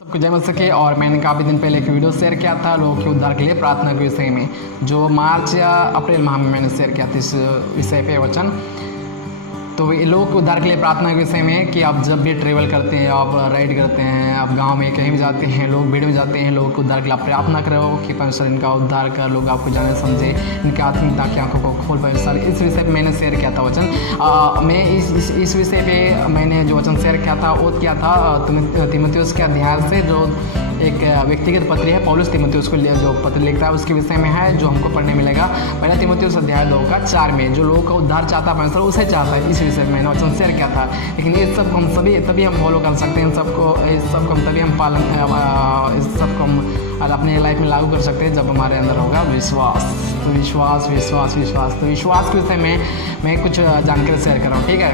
सबको जय मसीह। और मैंने काफ़ी दिन पहले एक वीडियो शेयर किया था लोगों के उद्धार के लिए प्रार्थना के विषय में, जो मार्च या अप्रैल माह में मैंने शेयर किया था इस विषय पे वचन। तो ये लोगों के उद्धार के लिए प्रार्थना के विषय में कि आप जब भी ट्रेवल करते हैं, आप राइड करते हैं, आप गांव में कहीं भी जाते हैं, लोग भीड़ में जाते हैं, लोगों के उद्धार के लिए आप प्रार्थना करो कि परमेश्वर इनका उद्धार कर, लोग आपको जाने समझे, इनकी आत्मिकता की आंखों को खोल। परमेश्वर इस विषय पे मैंने शेयर किया था वचन। मैं इस विषय पे मैंने जो वचन शेयर किया था वो किया था तीमुथियुस के अध्याय से, जो एक व्यक्तिगत पत्र है पौलुस तीमुथियुस को जो पत्र लिखता है उसके विषय में है, जो हमको पढ़ने मिलेगा पहला तीमुथियुस अध्याय 2:4 में। जो लोगों का उद्धार चाहता है परमेश्वर उसे चाहता है, इस विषय में मैंने वचन शेयर किया था। लेकिन ये सब हम सभी तभी हम फॉलो कर सकते हैं, इस सबको हम तभी हम पालन इस सबको हम अपने लाइफ में लागू कर सकते हैं जब हमारे अंदर होगा विश्वास। तो विश्वास विश्वास विश्वास तो विश्वास के विषय में मैं कुछ जानकारी शेयर कर रहा हूँ, ठीक है।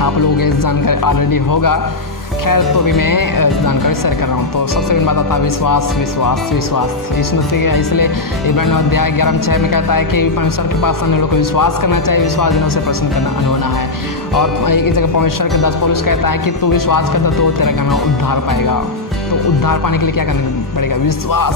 आप लोगों को इस जानकारी ऑलरेडी होगा, खैर तो भी मैं जानकारी शेयर कर रहा हूँ। तो सबसे बड़ी बात आता है विश्वास विश्वास विश्वास। इस मसीह इसलिए इब्रानियों अध्याय 11:6 में कहता है कि परमेश्वर के पास अन्य लोग को विश्वास करना चाहिए, विश्वास दिनों से प्रश्न करना अनहोना है। और एक जगह परमेश्वर के दास पौलुस कहता है कि तू विश्वास करता तो तेरा गाना उद्धार पाएगा। तो उद्धार पाने के लिए क्या करना पड़ेगा? विश्वास।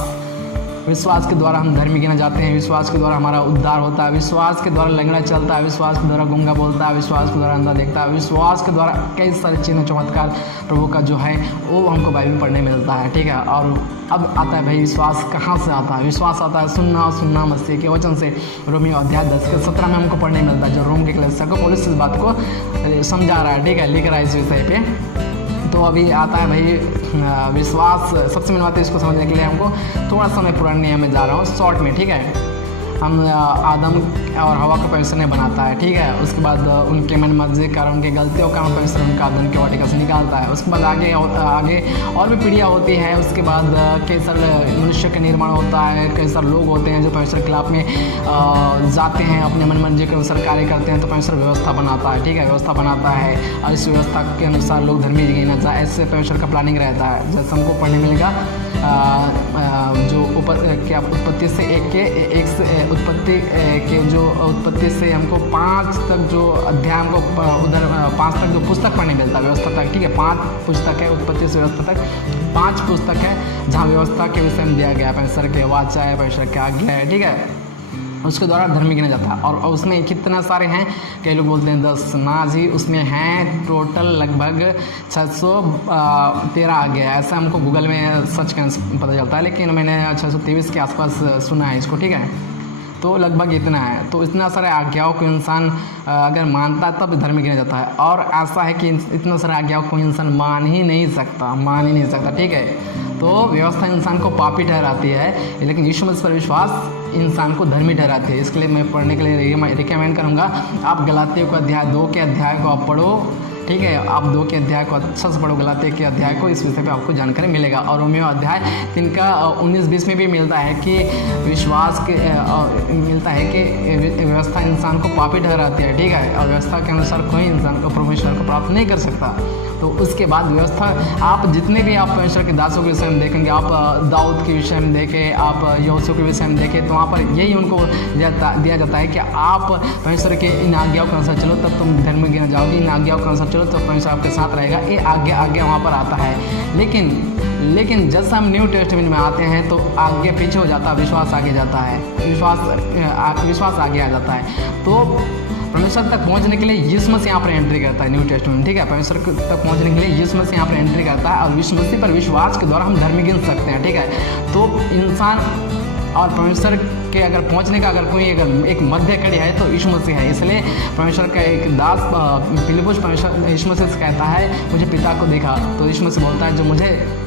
विश्वास के द्वारा हम धर्मी गिने जाते हैं, विश्वास के द्वारा हमारा उद्धार होता है, विश्वास के द्वारा लंगड़ा चलता है, विश्वास के द्वारा गूंगा बोलता है, विश्वास के द्वारा अंधा देखता है, विश्वास के द्वारा कई सारे चिन्ह चमत्कार प्रभु का जो है वो हमको बाइबल में पढ़ने मिलता है, ठीक है। और अब आता है भाई विश्वास कहाँ से आता है? विश्वास आता है सुनना मसीह के वचन से। रोमियो अध्याय 10:17 में हमको पढ़ने मिलता है, जो रोम के कलीसिया को पौलुस इस बात को समझा रहा है, ठीक है, लिख रहा है इस विषय पे। तो अभी आता है भाई विश्वास। सबसे मेन बात है, इसको समझने के लिए हमको थोड़ा सा मैं पुराने नियम में जा रहा हूँ शॉर्ट में, ठीक है। हम आदम और हवा को परमेश्वर ने बनाता है, ठीक है। उसके बाद उनके मन मर्जी कारण, उनके गलतियों का परमेश्वर उनका आदम के वाटिका से निकालता है। उसके बाद आगे और भी पीढ़ियाँ होती है। उसके बाद कई सारे मनुष्य का निर्माण होता है, कई सारे लोग होते हैं जो परमेश्वर के खिलाफ में जाते हैं, अपने मन मर्जी के अनुसार कार्य करते हैं। तो परमेश्वर व्यवस्था बनाता है, ठीक है, व्यवस्था बनाता है, और इस व्यवस्था के अनुसार लोग धर्मी गिने जाए, ऐसे परमेश्वर का प्लानिंग रहता है। जैसे हमको पढ़ने मिलेगा जो उत्पत्ति से उत्पत्ति से हमको 5 तक जो अध्याय हमको उधर 5 तक जो पुस्तक पढ़ने मिलता है व्यवस्था तक, ठीक है। 5 पुस्तक है उत्पत्ति से व्यवस्था तक, 5 पुस्तक है जहाँ व्यवस्था के विषय में दिया गया है, परमेश्वर के वाचा है, परमेश्वर के आज्ञा है, ठीक है। उसके द्वारा धर्मी गिना जाता है। और उसमें कितना सारे हैं, कई लोग बोलते हैं 10 ना जी, उसमें हैं टोटल लगभग 613 आ गया। ऐसा हमको गूगल में सर्च करने पता चलता है, लेकिन मैंने 623 के आसपास सुना है इसको, ठीक है। तो लगभग इतना है। तो इतना सारे आज्ञाओं को इंसान अगर मानता है तब धर्मी गिना जाता है। और ऐसा है कि इतना सारे आज्ञाओं को इंसान मान ही नहीं सकता, ठीक है। तो व्यवस्था इंसान को पापी ठहराती है, लेकिन यीशु मसीह पर विश्वास इंसान को धर्मी ठहराती है। इसके लिए मैं पढ़ने के लिए रिकमेंड करूँगा, आप गलातियों का अध्याय 2 के अध्याय को आप पढ़ो, ठीक है। आप 2 के अध्याय को अच्छा से पढ़ो, गलातियों के अध्याय को, इस विषय पे आपको जानकारी मिलेगा। और रोमियो अध्याय 3 का 19-20 में भी मिलता है कि विश्वास के मिलता है कि व्यवस्था इंसान को पापी ठहराती है, ठीक है। और व्यवस्था के अनुसार कोई इंसान को परमेश्वर को प्राप्त नहीं कर सकता। तो उसके बाद व्यवस्था, आप जितने भी आप परमेश्वर के दासों के विषय में देखेंगे, आप दाऊद के विषय में देखें, आप यहोशू के विषय में देखें, तो वहाँ पर यही उनको दिया जाता है कि आप परमेश्वर के इन आज्ञाओं के अनुसार चलो तब तुम धर्म में गिना जाओगे, इन आज्ञाओं के अनुसार चलो तो परमेश्वर आपके साथ रहेगा। ये आज्ञा वहाँ पर आता है। लेकिन जैसा हम न्यू टेस्टामेंट में आते हैं तो आगे पीछे हो जाता है, विश्वास आगे जाता है, विश्वास आगे आ जाता है। तो परमेश्वर तक पहुंचने के लिए यीशु मसीह यहाँ पर एंट्री करता है न्यू टेस्टामेंट, ठीक है। परमेश्वर तक पहुंचने के लिए यीशु मसीह यहाँ पर एंट्री करता है, और यीशु मसीह पर विश्वास के द्वारा हम धर्मी गिन सकते हैं, ठीक है। तो इंसान और परमेश्वर के अगर पहुंचने का अगर कोई अगर एक मध्य कड़ी है तो यीशु मसीह है। इसलिए परमेश्वर का एक दास फिलिप्पुस परमेश्वर यीशु मसीह से कहता है मुझे पिता को देखा। तो यीशु मसीह बोलता है जो मुझे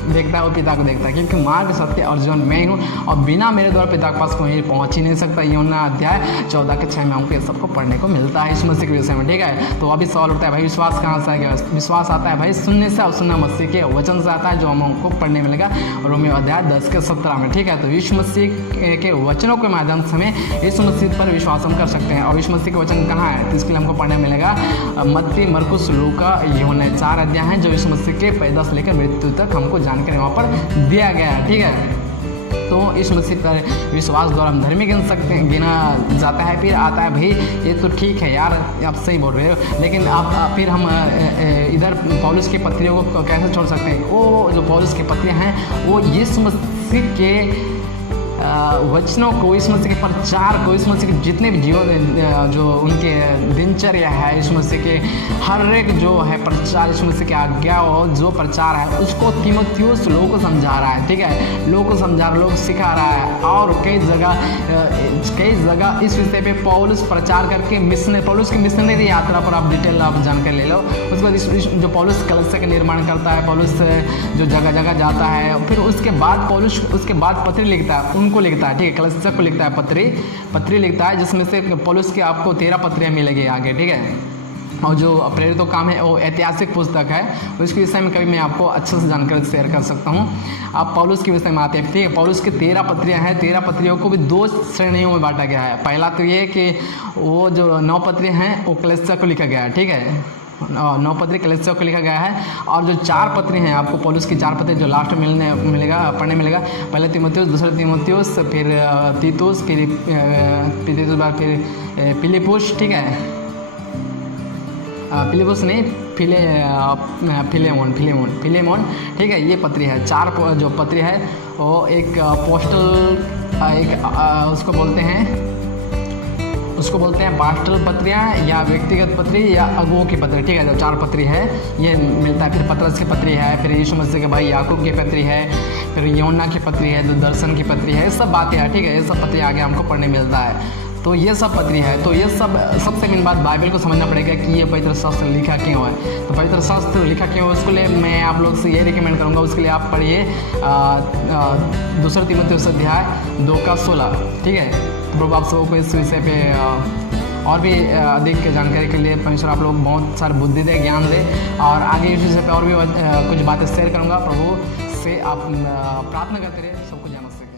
देखता है वो पिता को देखता है, क्योंकि मार्ग सत्य और जीवन मैं ही हूँ, और बिना मेरे द्वारा पिता के पास कोई पहुँच ही नहीं सकता। यूहन्ना अध्याय 14:6 में हमको ये सबको पढ़ने को मिलता है यीशु मसीह के विषय में, ठीक है। तो अभी सवाल उठता है भाई विश्वास कहाँ से आएगा? विश्वास आता है भाई सुनने से, और सुनना मसीह के वचन से आता है, जो हमको पढ़ने मिलेगा रोमियो अध्याय 10:17 में, ठीक है। तो यीशु मसीह के वचनों के माध्यम से हमें यीशु मसीह पर विश्वास हम कर सकते हैं। और यीशु मसीह के वचन कहाँ है? तो इसके लिए हमको पढ़ने मिलेगा मत्ती, मरकुस, लूका, यूहन्ना 4 अध्याय हैं, जो यीशु मसीह के पैदा से लेकर मृत्यु तक हमको जानकारी वहाँ पर दिया गया है, ठीक है। तो इस मसीह पर विश्वास द्वारा हम धर्मी गिना जाता है। फिर आता है भाई ये तो ठीक है यार, आप सही बोल रहे हो, लेकिन आप फिर हम इधर पौलुस की पत्रियों को कैसे छोड़ सकते हैं? वो जो पौलुस की पत्रियाँ हैं वो यीशु मसीह के वचनों को, यीशु मसीह के प्रचार को, यीशु मसीह के जितने भी जीवन जो उनके दिनचर्या है, यीशु मसीह के हर एक जो है प्रचार, यीशु मसीह की आज्ञा और जो प्रचार है उसको तीमुथियुस लोगों को समझा रहा है। ठीक है, लोगों को समझा रहा है, लोगों को सिखा रहा है। और कई जगह इस विषय पे पौलुस प्रचार करके पौलुस की मिशनरी यात्रा पर आप डिटेल आप जानकारी ले लो। उसके बाद जो पौलुस कलीसिया का निर्माण करता है, पौलुस जो जगह जगह जाता है, फिर उसके बाद पौलुस उसके बाद पत्री लिखता है, उनको लिखता है। ठीक है, कलीसिया को लिखता है, पत्री लिखता है, जिसमें से पौलुस की आपको 13 पत्रियाँ मिलेगी आगे। ठीक है, और जो प्रेरितों का काम है वो ऐतिहासिक पुस्तक है, उसके विषय में कभी मैं आपको अच्छे से जानकारी शेयर कर सकता हूँ। आप पौलुस के विषय में आते हैं। ठीक है, पौलुस की 13 पत्रियाँ हैं। 13 पत्रियों को भी 2 श्रेणियों में बांटा गया है। पहला तो ये कि वो जो 9 पत्रियाँ हैं वो कलीसिया को लिखा गया है। ठीक है, 9 पत्री कलीसिया को लिखा गया है। और जो 4 पत्री हैं, आपको पौलुस की 4 पत्री जो लास्ट में पढ़ने मिलेगा, पहले तीमुथियुस, दूसरा तीमुथियुस, फिर तीतुस, फिर फिलिपुस। ठीक है, फिलिपुस नहीं, फिलेमोन। ठीक है, ये पत्री है। 4 जो पत्री है वो एक पोस्टल, उसको बोलते हैं पास्टल पत्रियाँ या व्यक्तिगत पत्री या अगुओं की पत्री। ठीक है, जो 4 पत्री है ये मिलता है। फिर पतरस की पत्री है, फिर यीशु मसीह के भाई याकूब की पत्री है, फिर यूहन्ना की पत्री है, जो दर्शन की पत्री है, ये सब बातें हैं। ठीक है, ये सब पत्री आगे हमको पढ़ने मिलता है। तो ये सब पत्री है। तो ये सबसे मेन बात बाइबल को समझना पड़ेगा कि ये पवित्र शास्त्र लिखा क्यों है। तो पवित्र शास्त्र लिखा क्यों है उसके लिए मैं आप लोग से ये रिकमेंड करूँगा, उसके लिए आप पढ़िए 2 तीमुथियुस अध्याय 2:16। ठीक है, तो प्रभु आप सबको इस विषय पे और भी अधिक जानकारी के लिए परमेश्वर आप लोग बहुत सारी बुद्धि दे, ज्ञान दे, और आगे इस विषय पे और भी कुछ बातें शेयर करूँगा। प्रभु से आप प्रार्थना करते रहे, सबको जाना से।